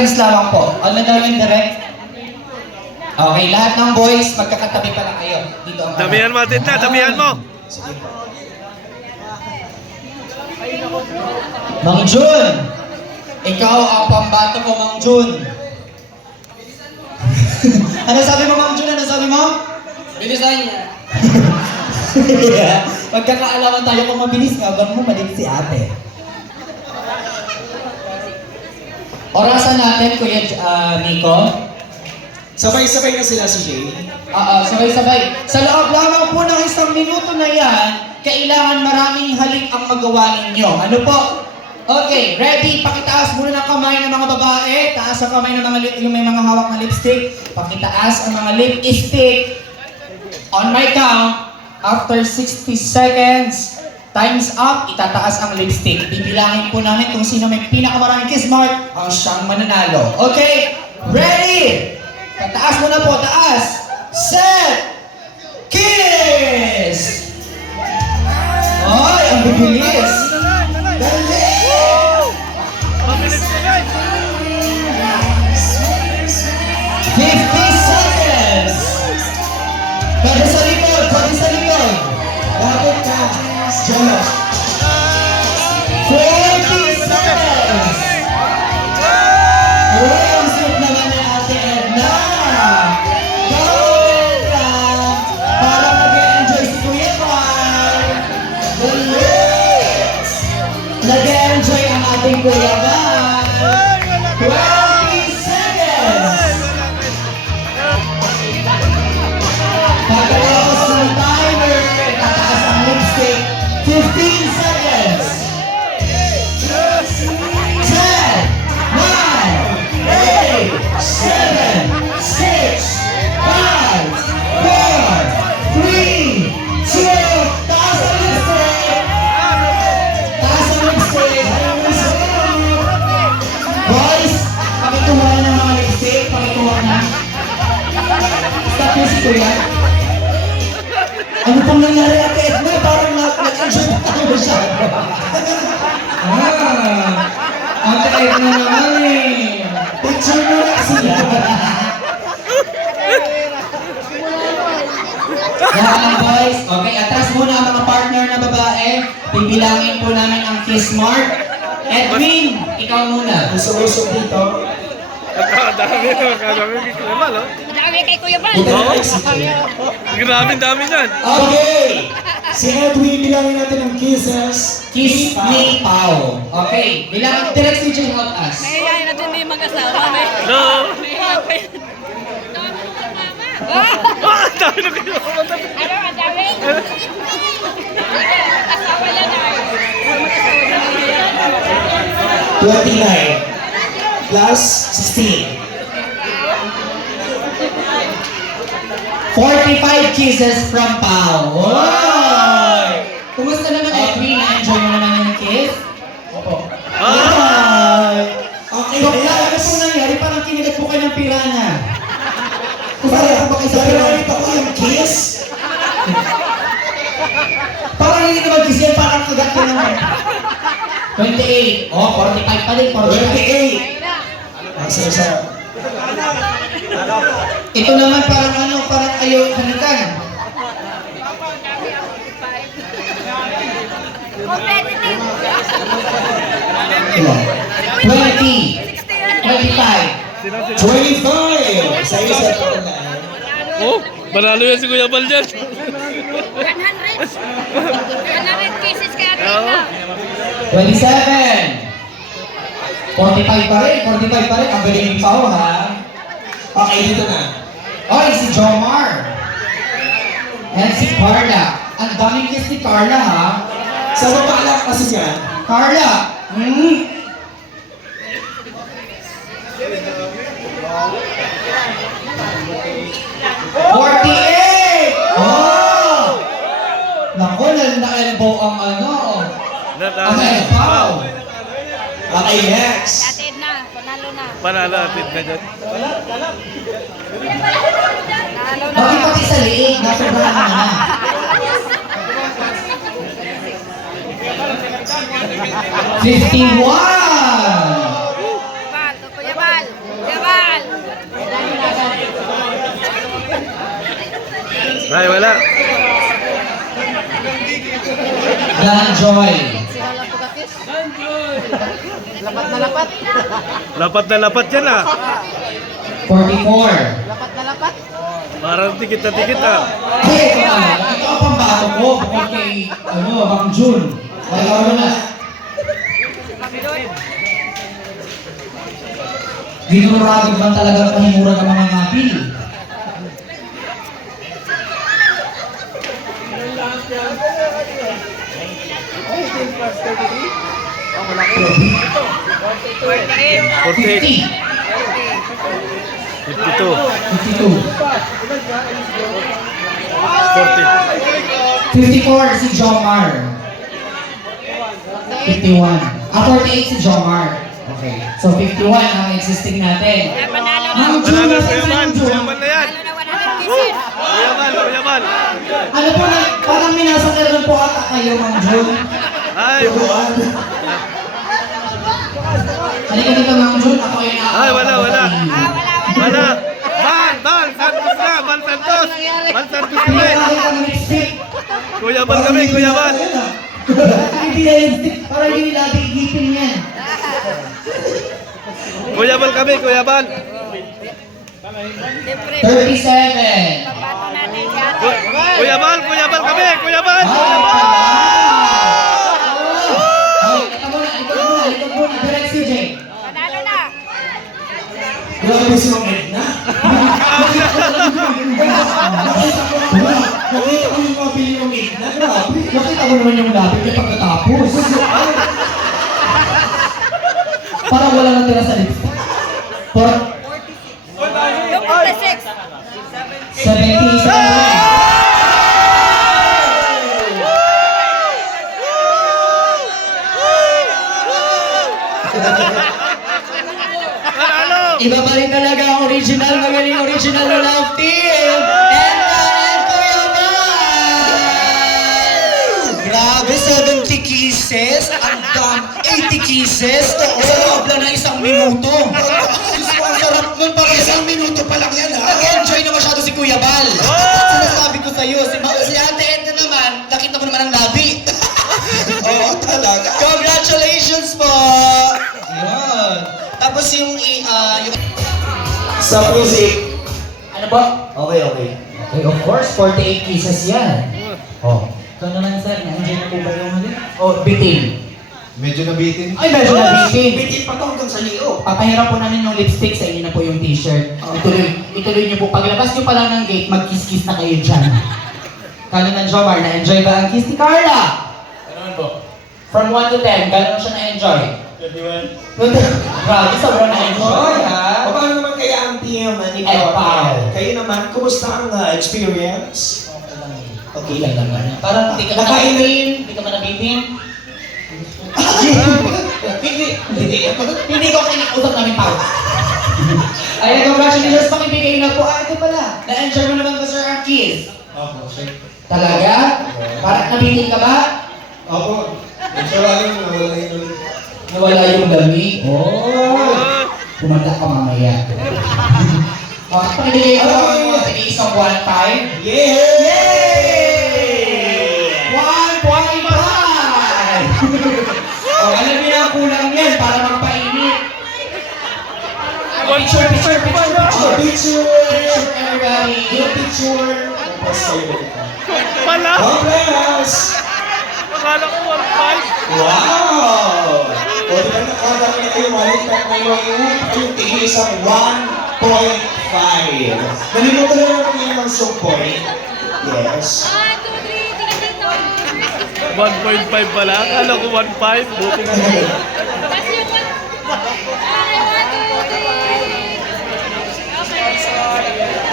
seconds lamang po. Ano daw yung direct? Okay, lahat ng boys, magkakatabi pa lang kayo. Dito ang Damihan mo, Tita, damihan mo. Sige. Mang Jun! Ikaw ang pambato ko, Mang Jun. Ano sabi mo, Mang Jun? Ano sabi mo? Bilisan niya. Magkakaalaman tayo kung mabilis nga, ba't mo maliit si ate? Orasan natin, Kuya Nico. Sabay-sabay na sila si Jay. Sabay-sabay. Sa loob lamang po ng 1 minuto na yan, kailangan maraming halik ang magawa ninyo. Ano po? Okay, ready? Pakitaas muna ng kamay ng mga babae. Taas ang kamay ng mga yung may mga hawak na lipstick. Pakitaas ang mga lipstick. On my count, after 60 seconds, time's up, itataas ang lipstick. Bibilangin po namin kung sino may pinakamaraming kiss mark, ang siyang mananalo. Okay? Ready? Taas muna po, taas! Set! Kiss! Ay, ang bibilis! Dali! Mabilis na guys. 50 seconds! Pwede sa likod, pwede sa likod! Bakit ka? Jonas! 40 seconds! Uy, ang sweet naman ni Ate Edna! Gawin lang! Para mag-enjoy si Kuya Carl! Bilis! Nag-enjoy ang ating Kuya Carl! 20 seconds! Pagkatapos ng timer, tataas ang lipstick. 15 seconds! 10, 9, 8, 7, 6, 5, 4, 3, 2, taas ang lipstick! Taas ang lipstick! Boys, pakituwa na ng mga lipstick, pakituwa na. Stop yung si Kuya. Ano pang nangyari Ate Edna? Parang nag-enjoy na tayo masyado. Ate Edna naman eh. Picture mo na kasi yan. Yan boys. Okay, atras muna ang mga partner na babae. Bibilangin po namin ang kiss mark. Edwin, ikaw muna. Usog-usog dito. Dami naman, oh. Dami kay Kuya Bal. Ito na next si Jay. Grabe dami yan. Okay! Si Edwin, bilangin natin ang kisses. Kiss me, Pao. Okay, bilang direct si Jay help us. Nahihayin natin hindi mag-asawa. No. Nahihayin pa yun. Ah, dami na kayo. Ano, ang dami? Asawa yan ay. 29 plus 16. 45 kisses from Pao. Wow! Kumusta naman, Edwin? Na-enjoy mo naman yung kiss? Opo. Hi! Okay, Dok, ano yes. pong nangyari? Parang kinigat po kayo ng pirana. Parang ba kayo sa pirana? nakita ko yung kiss. Parang hindi naman kiss yan, parang kagat ko naman. 28. Oh, 45 pa rin. 45. 28. Asa. Ito naman parang ano, parang ayaw halikan. Competitive. Ilan? 20. 25. 25. Sa isa po na. Oh, manalo yan si Kuya Bal dyan. 100. 100 cases kaya Oo. Tita. 27. 45 pa rin. 45 pa rin. Ang galing yung Pao, ha? Okay, dito na. Oy, si Jomar. And si Carla. Ang daming kiss ni Carla, ha? Sa baba lang kasi yan. Carla! Hmm? Oh! Naku, na-elbow ang ano. Ang elbow. Okay, next. Atid na. Panalo na. Panalo atin ka dyan. Panalo na. Bakit pati sa liig? Nasobrahan ka na. 51! Bal, Kuya Bal. Ay, wala. Danjoy. Lapat na lapat. Lapat na lapat yan ah. 44. Lapat na lapat. Parang tikit na tikit ah. Hey, ito ang pambato ko. Bukod kay, Bang Jun. Wala ko na. Dinurado ba talaga pahimura ng mga ngapil? Forty-eight. 52. 52. 40. 54 si Jomar. 51. 48 si Jomar. Okay. So 51 ang existing natin. Panalo na. Ma'am Jun, Manalo, nasa Kuya Bal. Ma'am Jun? Kuya Bal na yan. Panalo na 100 pieces. Kuya Bal, Kuya Bal. Ano po, parang minasakal po ata kayo, Ma'am Jun. Ay, Halika dito, Ma'am Jun. Ako ay Ay, wala. Wala. Wala. Bal Santos na. Bal Santos. Bal Santos Hindi kami. na kita mag-stick. Kuya Bal kami, Kuya Bal. Hindi na yung stick. Parang hindi nila bigipin yan. Kuya Bal kami, Kuya Bal. Siyempre, 37. pagbato natin si ate. Kuya Bal kami, Kuya Bal. Likod muna. Direct CJ. Panalo na. Grabe si Ma'am Edna. Nakita ko yung mga pili ng Edna. Grabe. Nakita mo naman yung lapit niya pagkatapos. Parang wala nang tira sa lipstick. Yung 46. 77. Manalo. Iba pa rin talaga ang original, magaling original na love team. And Kuya Bal! Grabe, 70 kisses. Ang 80 kisses. Oo, sa loob lang ng isang minuto. Diyos ko, ang sarap nun. Parang isang minuto pa lang yan, ha? Nag-enjoy na masyado si Kuya Bal. Sinasabi ko sa'yo, si Ate Edna naman, nakita mo naman ang labi. Oo, talaga. Congratulations po! Yun. Tapos yung Sa music. ano ba? Okay. Okay, of course, 48 pieces yan. Oh. Ito naman sir, nandiyan na po ba yung ano? Oh, bitin. Medyo nabitin. Ay, medyo na bitin. Bitin pa to hanggang sa liyo. Papahiram po namin yung lipstick, sa inyo na po yung t-shirt. Ituloy niyo po. Paglabas niyo pa lang ng gate, mag-kiss-kiss na kayo dyan. Kano ng Jomar, na-enjoy ba ang kiss ni Carla? Ano po? From 1 to 10, gano'n mo siya na-enjoy? 21. Grabe, sobrang na-enjoy, ha? O paano naman kaya ang team ni Pao? Pao? Kayo naman, kumusta ang experience? Okay lang naman. Parang hindi ka man nabitin, hindi ka man nabitin. Hindi ko kinausap namin Pao. Ayan, congratulations, pakibigay na po. Ito pala. Na-enjoy mo naman ba sir ang kiss? Opo, sir. Talaga? Parang nabitin ka ba? Opo. Medyo lang nawala yun. Nawala yung dami. Oh! Kumanda ka mamaya. Pakibigay ko ang isang 1.5. Yay! 1.5! Oh, alam niyo na ang kulang yan para magpainit. Picture, Picture! everybody. Yung picture! Tapos kayo dito. Pala. Complex! Akala ko 1.5. Wow! O, di ba nakakala na kayo malit at may yung tigil isang 1.5. Nalimutan na naman yung mga song point. Yes. 1, 2, 3, tingin dito. 1.5 pala. Akala ko 1.5. Buti na naman. Tapos yung 1. Okay, 1, 2, 3. Okay.